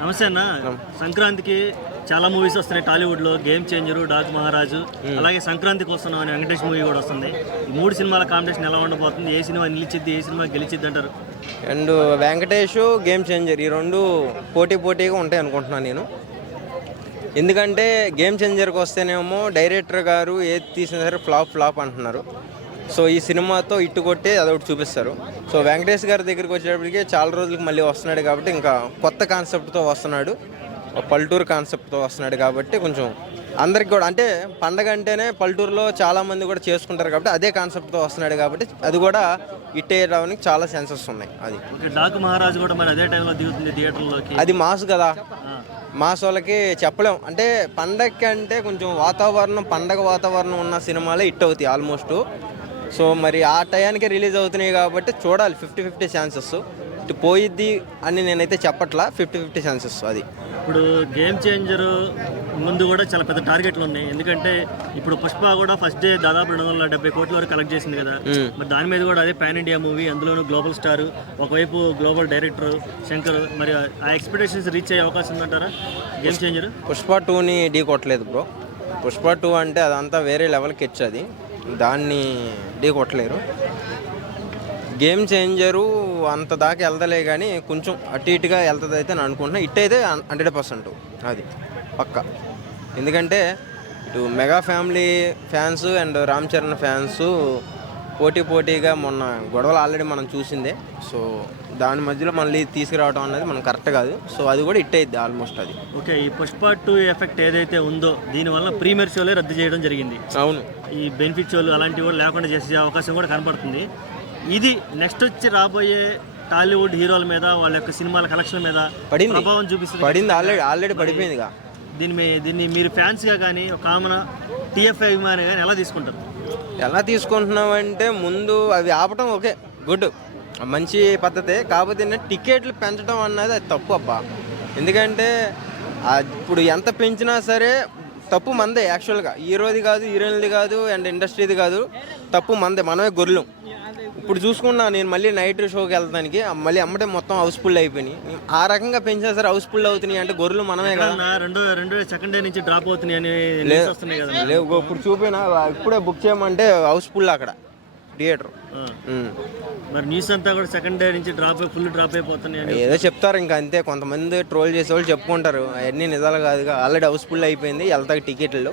నమస్తే అన్న. సంక్రాంతికి చాలా మూవీస్ వస్తున్నాయి టాలీవుడ్ లో. గేమ్ చేంజర్, డాక్ మహారాజు, అలాగే సంక్రాంతికి వస్తున్నాం అని వెంకటేష్ మూవీ కూడా వస్తుంది. ఈ మూడు సినిమాల కాంబినేషన్ ఎలా ఉండబోతుంది? ఏ సినిమా నిలిచిద్ది, ఏ సినిమా గెలిచిద్ది అంటారు? అండ్ వెంకటేష్ గేమ్ చేంజర్ ఈ రెండు పోటీగా ఉంటాయి అనుకుంటున్నాను నేను. ఎందుకంటే గేమ్ చేంజర్కి వస్తేనేమో డైరెక్టర్ గారు ఏది తీసినా సరే ఫ్లాప్ అంటున్నారు. సో ఈ సినిమాతో ఇట్టు కొట్టి అదొకటి చూపిస్తారు. సో వెంకటేష్ గారి దగ్గరికి వచ్చేటప్పటికి చాలా రోజులకి మళ్ళీ వస్తున్నాడు కాబట్టి ఇంకా కొత్త కాన్సెప్ట్తో వస్తున్నాడు, పల్లెటూరు కాన్సెప్ట్తో వస్తున్నాడు కాబట్టి కొంచెం అందరికి కూడా అంటే పండగ అంటేనే పల్లెటూరులో చాలామంది కూడా చేసుకుంటారు కాబట్టి అదే కాన్సెప్ట్తో వస్తున్నాడు కాబట్టి అది కూడా ఇట్టేయడానికి చాలా ఛాన్సెస్ ఉన్నాయి. అది డాక్ మహారాజు కూడా మరి అదే టైంలో దిగుతుంది థియేటర్లోకి. అది మాస్ కదా, మాస్ వాళ్ళకి చెప్పలేం. అంటే పండగకి అంటే కొంచెం పండగ వాతావరణం ఉన్న సినిమాలే హిట్ అవుతాయి ఆల్మోస్ట్. సో మరి ఆ టయానికి రిలీజ్ అవుతున్నాయి కాబట్టి చూడాలి. 50-50 ఛాన్సెస్. ఇటు పోయిద్ది అని నేనైతే చెప్పట్లా, 50-50 ఛాన్సెస్. అది ఇప్పుడు గేమ్ చేంజర్ ముందు కూడా చాలా పెద్ద టార్గెట్లు ఉన్నాయి. ఎందుకంటే ఇప్పుడు పుష్ప కూడా ఫస్ట్ డే దాదాపు 270 కోట్ల వరకు కలెక్ట్ చేసింది కదా. మరి దాని మీద కూడా అదే పాన్ ఇండియా మూవీ, అందులోనూ గ్లోబల్ స్టార్, ఒకవైపు గ్లోబల్ డైరెక్టర్ శంకర్. మరి ఆ ఎక్స్పెక్టేషన్స్ రీచ్ అయ్యే అవకాశం ఉందంటారా గేమ్ చేంజర్? పుష్ప 2ని ఢీ కొట్టలేదు బ్రో. పుష్ప 2 అంటే అదంతా వేరే లెవెల్కి అది, దాన్ని ఢీ కొట్టలేరు. గేమ్ చేంజరు అంత దాకా వెళ్తలే కానీ కొంచెం అటు ఇటుగా వెళ్తుంది అయితే నేను అనుకుంటున్నా. ఇట్టయితే 100% అది పక్క. ఎందుకంటే ఇటు mega family fans and Ram Charan fans పోటీగా మొన్న గొడవలు ఆల్రెడీ మనం చూసిందే. సో దాని మధ్యలో మళ్ళీ తీసుకురావడం అనేది మనం కరెక్ట్ కాదు. సో అది కూడా హిట్ అయింది ఆల్మోస్ట్. అది ఓకే. ఈ పుష్ప 2 ఎఫెక్ట్ ఏదైతే ఉందో దీనివల్ల ప్రీమియర్ షోలే రద్దు చేయడం జరిగింది. అవును, ఈ బెనిఫిట్ షోలు అలాంటివి కూడా లేకుండా చేసే అవకాశం కూడా కనపడుతుంది. ఇది నెక్స్ట్ వచ్చి రాబోయే టాలీవుడ్ హీరోల మీద, వాళ్ళ యొక్క సినిమాల కలెక్షన్ మీద ప్రభావం చూపిస్తుంది. ఆల్రెడీ పడిపోయిందిగా. దీన్ని మీరు ఫ్యాన్స్గా కానీ ఒక కామన్ టీఎఫ్ఐ అభిమాని కానీ ఎలా తీసుకుంటారు? ఎలా తీసుకుంటున్నామంటే ముందు అవి ఆపటం ఓకే, గుడ్, మంచి పద్ధతే. కాకపోతే టికెట్లు పెంచడం అన్నది అది తప్పు అబ్బా. ఎందుకంటే ఇప్పుడు ఎంత పెంచినా సరే తప్పు మందే. యాక్చువల్గా హీరోది కాదు, హీరోయిన్ది కాదు, అండ్ ఇండస్ట్రీది కాదు, తప్పు మందే. మనమే గొర్రెలు. ఇప్పుడు చూసుకున్నా నేను మళ్ళీ నైట్ షోకి వెళ్తానికి మళ్ళీ అమ్మటే మొత్తం హౌస్ఫుల్ అయిపోయినాయి. ఆ రకంగా పెంచినా సరే హౌస్ఫుల్ అవుతున్నాయి అంటే గొర్రెలు మనమే కదా. రెండు సెకండ్ డే నుంచి డ్రాప్ అవుతున్నాయి అని లేవు. ఇప్పుడు చూపినా ఇప్పుడే బుక్ చేయమంటే హౌస్ఫుల్ అక్కడ థియేటర్. మరి న్యూస్ అంతా కూడా సెకండ్ డే నుంచి ఫుల్ డ్రాప్ అయిపోతున్నాయి ఏదో చెప్తారు ఇంకా అంతే. కొంతమంది ట్రోల్ చేసే వాళ్ళు చెప్పుకుంటారు, అవన్నీ నిజాలు కాదుగా. ఆల్రెడీ హౌస్ఫుల్ అయిపోయింది, వెళ్తాకి టికెట్లు.